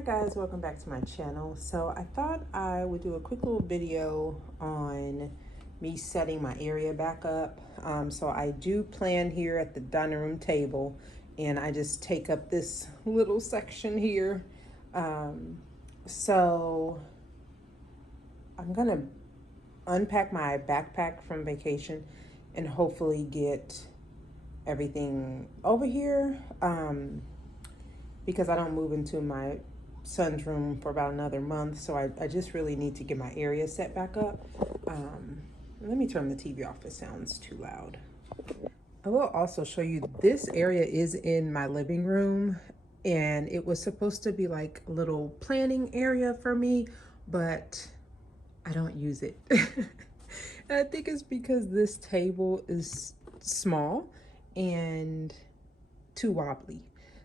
Hi guys, welcome back to my channel. So I thought I would do a quick little video on me setting my area back up. So I do plan here at the dining room table, and I just take up this little section here. So I'm gonna unpack my backpack from vacation and hopefully get everything over here, because I don't move into my son's room for about another month, so I just really need to get my area set back up. Let me turn the TV off, it sounds too loud. I will also show you this area is in my living room, and it was supposed to be like a little planning area for me, but I don't use it. And I think it's because this table is small and too wobbly.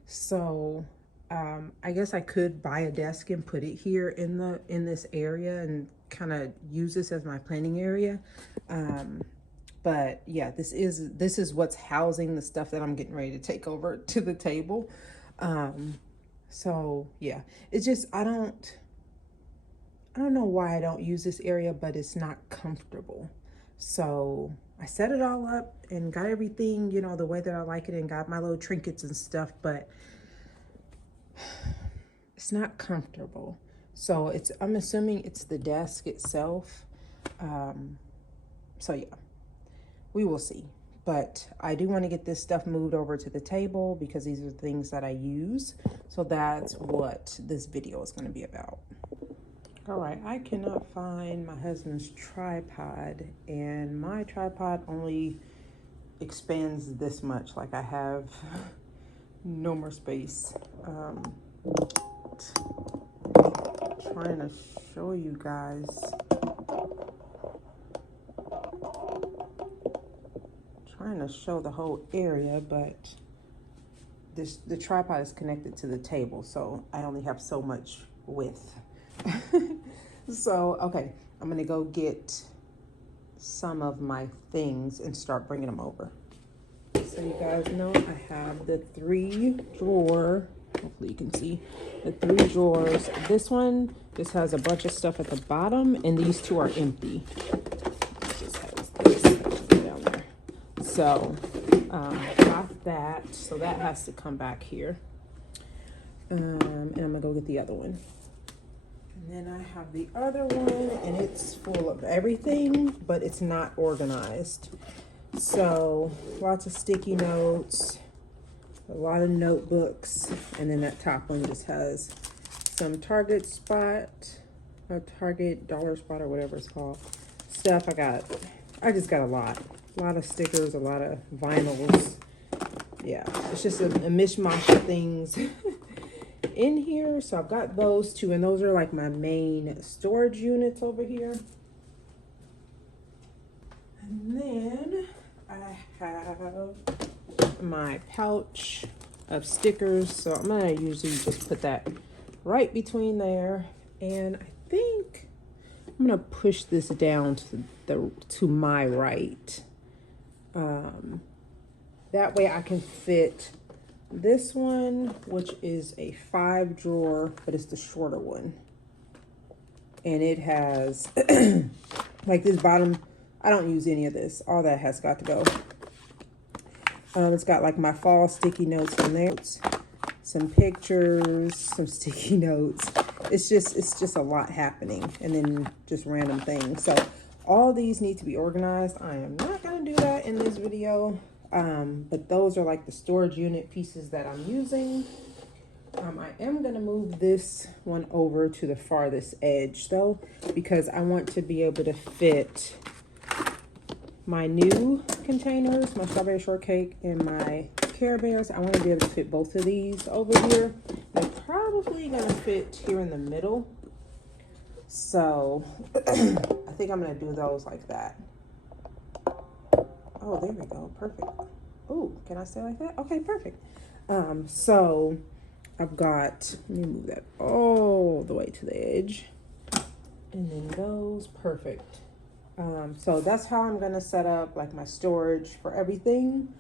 So I guess I could buy a desk and put it here in this area and kind of use this as my planning area. But yeah, this is what's housing the stuff that I'm getting ready to take over to the table. So yeah, it's just I don't know why I don't use this area, but it's not comfortable. So I set it all up and got everything, you know, the way that I like it, and got my little trinkets and stuff, but it's not comfortable. So I'm assuming it's the desk itself. So yeah, we will see. But I do want to get this stuff moved over to the table because these are things that I use. So that's what this video is going to be about. All right, I cannot find my husband's tripod, and my tripod only expands this much. Like, I have no more space. Trying to show you guys. Trying to show the whole area, but the tripod is connected to the table, so I only have so much width. So, okay, I'm gonna go get some of my things and start bringing them over. So you guys know I have the 3-drawer, hopefully you can see, the 3 drawers. This one just has a bunch of stuff at the bottom, and these 2 are empty. It just has this down there. So, got that, so that has to come back here. And I'm gonna go get the other one. And then I have the other one, and it's full of everything, but it's not organized. So lots of sticky notes, a lot of notebooks, and then that top one just has some Target spot, or Target dollar spot, or whatever it's called, stuff. I just got a lot of stickers, a lot of vinyls. Yeah, it's just a mishmash of things in here. So I've got those 2, and those are like my main storage units over here. And then I have my pouch of stickers, so I'm gonna usually just put that right between there, and I think I'm gonna push this down to my right. That way I can fit this one, which is a 5-drawer, but it's the shorter one. And it has, like this bottom, I don't use any of this. All that has got to go. It's got like my fall sticky notes in there. Some pictures, some sticky notes. It's just a lot happening. And then just random things. So all these need to be organized. I am not going to do that in this video. But those are like the storage unit pieces that I'm using. I am going to move this one over to the farthest edge though, because I want to be able to fit my new containers, my strawberry shortcake and my Care Bears. I want to be able to fit both of these over here. They're probably going to fit here in the middle. So I think I'm going to do those like that. Oh, there we go. Perfect. Oh, can I stay like that? Okay, perfect. So I've got, let me move that all the way to the edge. And then those, perfect. So that's how I'm gonna set up like my storage for everything.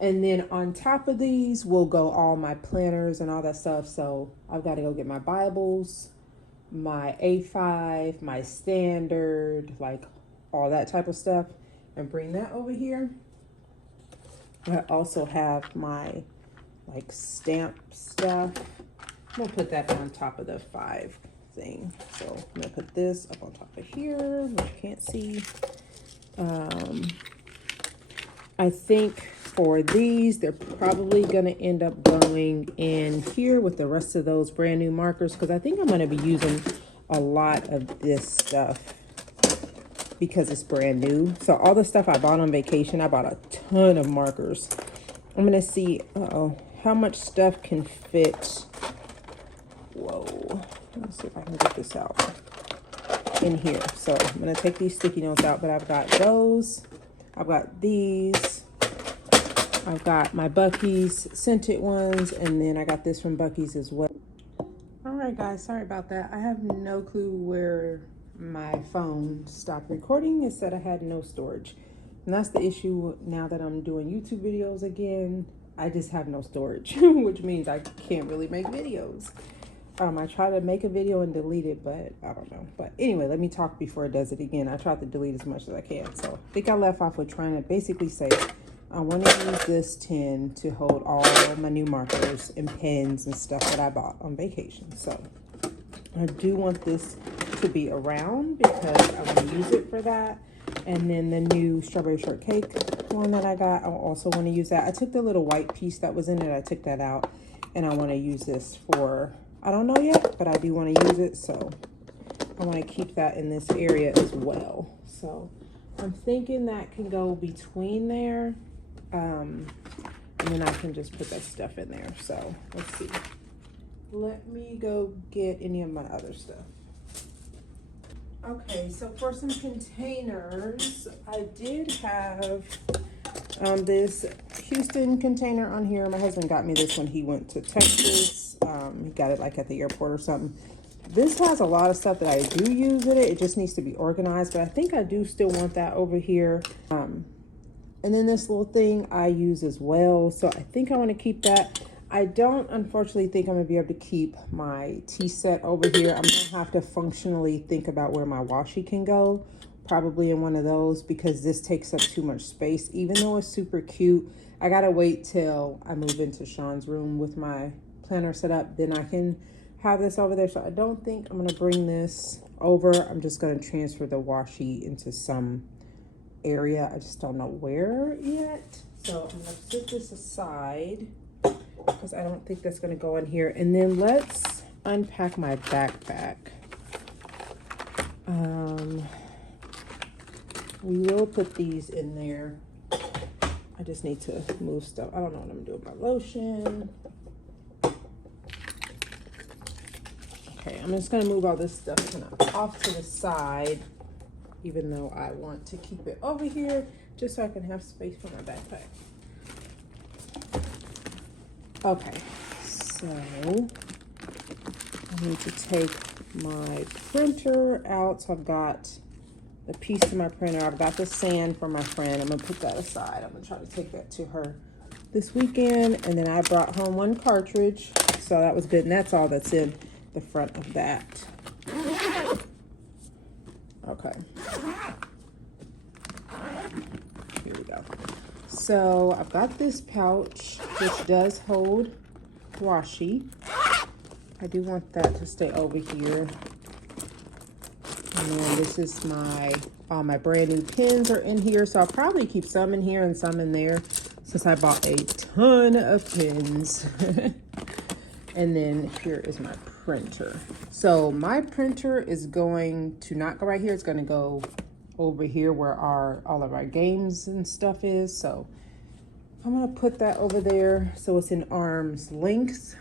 And then on top of these will go all my planners and all that stuff. So I've got to go get my Bibles, my A5, my standard, like all that type of stuff, and bring that over here. I also have my like stamp stuff. I'm gonna put that on top of the 5 thing. So I'm gonna put this up on top of here, which you can't see. I think for these, they're probably gonna end up going in here with the rest of those brand new markers, because I think I'm gonna be using a lot of this stuff because it's brand new. So all the stuff I bought on vacation, I bought a ton of markers. I'm gonna see, how much stuff can fit. Whoa, let's see if I can get this out in here. So I'm gonna take these sticky notes out, but I've got those, I've got these, I've got my Buc-ee's scented ones, and then I got this from Buc-ee's as well. All right, guys, sorry about that. I have no clue where my phone stopped recording. It said I had no storage. And that's the issue now that I'm doing YouTube videos again. I just have no storage, which means I can't really make videos. I try to make a video and delete it, but I don't know. But anyway, let me talk before it does it again. I tried to delete as much as I can. So I think I left off with trying to basically say, I want to use this tin to hold all my new markers and pens and stuff that I bought on vacation. So I do want this to be around because I want to use it for that. And then the new strawberry shortcake one that I got, I also want to use that. I took the little white piece that was in it. I took that out, and I want to use this for, I don't know yet, but I do want to use it. So I want to keep that in this area as well. So I'm thinking that can go between there. And then I can just put that stuff in there. So let's see. Let me go get any of my other stuff. Okay, so for some containers, I did have this Houston container on here. My husband got me this when he went to Texas. He got it like at the airport or something. This has a lot of stuff that I do use in it. It just needs to be organized, but I think I do still want that over here. And then this little thing I use as well. So I think I want to keep that. I don't, unfortunately, think I'm going to be able to keep my tea set over here. I'm going to have to functionally think about where my washi can go. Probably in one of those, because this takes up too much space. Even though it's super cute, I got to wait till I move into Sean's room with my planner set up. Then I can have this over there. So I don't think I'm going to bring this over. I'm just going to transfer the washi into some area. I just don't know where yet. So I'm going to set this aside, because I don't think that's going to go in here. And then let's unpack my backpack. We will put these in there. I just need to move stuff. I don't know what I'm doing with my lotion. Okay, I'm just going to move all this stuff kind of off to the side, even though I want to keep it over here just so I can have space for my backpack. Okay, so I need to take my printer out. So I've got the piece of my printer. I've got the sand for my friend. I'm gonna put that aside. I'm gonna try to take that to her this weekend. And then I brought home one cartridge. So that was good. And that's all that's in the front of that. Okay. Here we go. So I've got this pouch, which does hold washi. I do want that to stay over here. And then this is all my brand new pens are in here. So I'll probably keep some in here and some in there, since I bought a ton of pens. And then here is my printer. So my printer is going to not go right here. It's going to go over here where all of our games and stuff is. So I'm going to put that over there so it's in arm's length.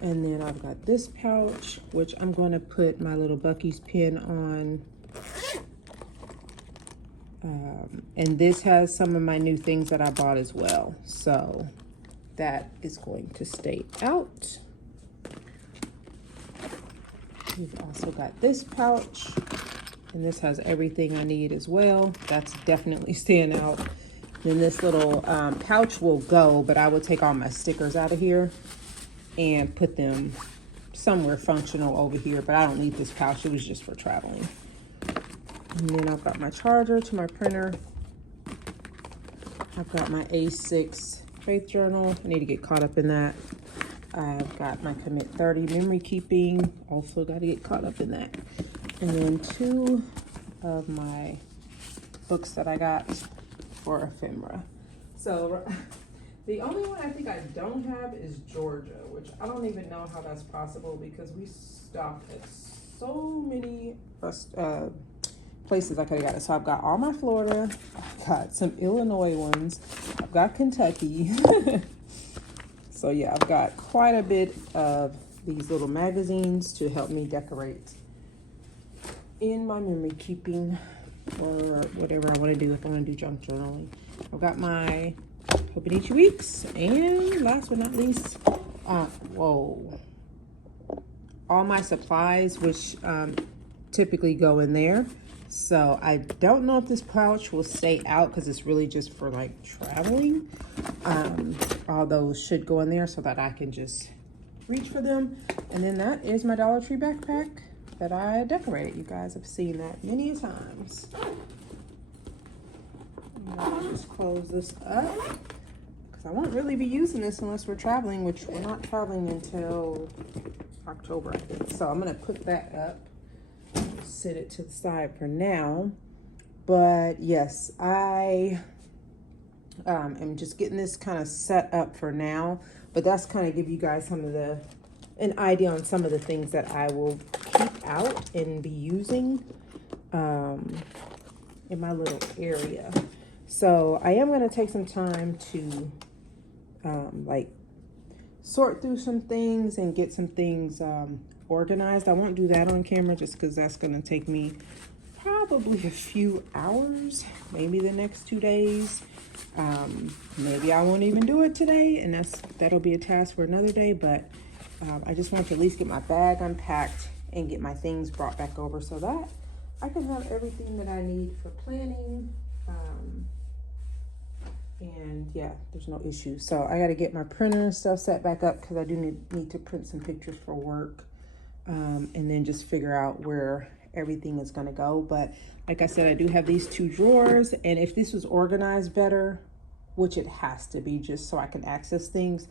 And then I've got this pouch, which I'm going to put my little Buc-ee's pen on. And this has some of my new things that I bought as well. So that is going to stay out. We've also got this pouch, and this has everything I need as well. That's definitely staying out. Then this little pouch will go, but I will take all my stickers out of here and put them somewhere functional over here. But I don't need this pouch. It was just for traveling. And then I've got my charger to my printer. I've got my A6 faith journal. I need to get caught up in that. I've got my Commit 30 memory keeping. Also got to get caught up in that. And then 2 of my books that I got for ephemera. So the only one I think I don't have is Georgia, which I don't even know how that's possible because we stopped at so many places I could have got it. So I've got all my Florida, I've got some Illinois ones, I've got Kentucky. So yeah, I've got quite a bit of these little magazines to help me decorate in my memory keeping or whatever I want to do if I want to do junk journaling. I've got my Hobonichi Weeks, and last but not least, all my supplies, which typically go in there. So I don't know if this pouch will stay out because it's really just for like traveling. All those should go in there so that I can just reach for them. And then that is my Dollar Tree backpack that I decorated. You guys have seen that many times. I'll just close this up because I won't really be using this unless we're traveling, which we're not traveling until October, I think. So I'm gonna put that up, set it to the side for now. But yes, I am just getting this kind of set up for now, but that's kind of give you guys an idea on some of the things that I will keep out and be using in my little area. So I am going to take some time to like sort through some things and get some things organized. I won't do that on camera just because that's going to take me probably a few hours, maybe the next 2 days. Maybe I won't even do it today, and that'll be a task for another day. But I just want to at least get my bag unpacked and get my things brought back over so that I can have everything that I need for planning. And yeah, there's no issue. So I got to get my printer and stuff set back up because I do need to print some pictures for work, and then just figure out where everything is going to go. But like I said, I do have these 2 drawers, and if this was organized better, which it has to be just so I can access things,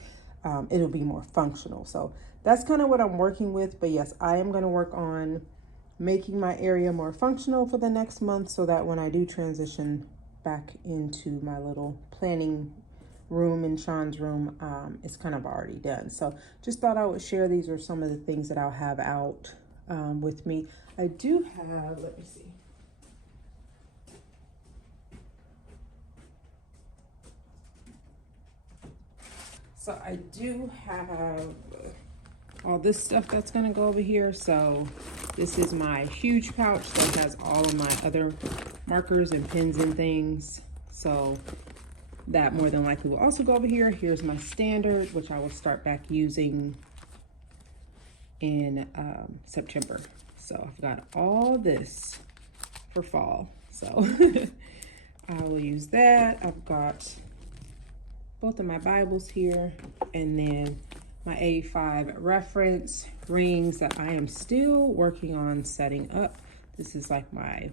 it'll be more functional. So that's kind of what I'm working with. But yes, I am going to work on making my area more functional for the next month so that when I do transition back into my little planning room in Sean's room, it's kind of already done. So just thought I would share. These are some of the things that I'll have out with me. I do have, let me see. So I do have all this stuff that's going to go over here. So this is my huge pouch that has all of my other markers and pens and things. So that more than likely will also go over here. Here's my standard, which I will start back using in September. So I've got all this for fall. So I will use that. I've got both of my Bibles here, and then my A5 reference rings that I am still working on setting up. This is like my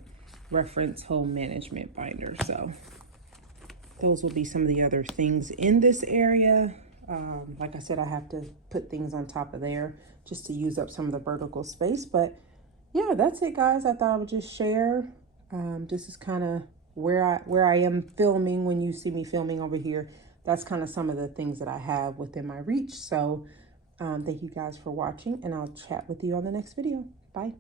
reference home management binder. So those will be some of the other things in this area. Like I said, I have to put things on top of there just to use up some of the vertical space. But yeah, that's it, guys. I thought I would just share. This is kind of where I am filming. When you see me filming over here, that's kind of some of the things that I have within my reach. So thank you guys for watching, and I'll chat with you on the next video. Bye.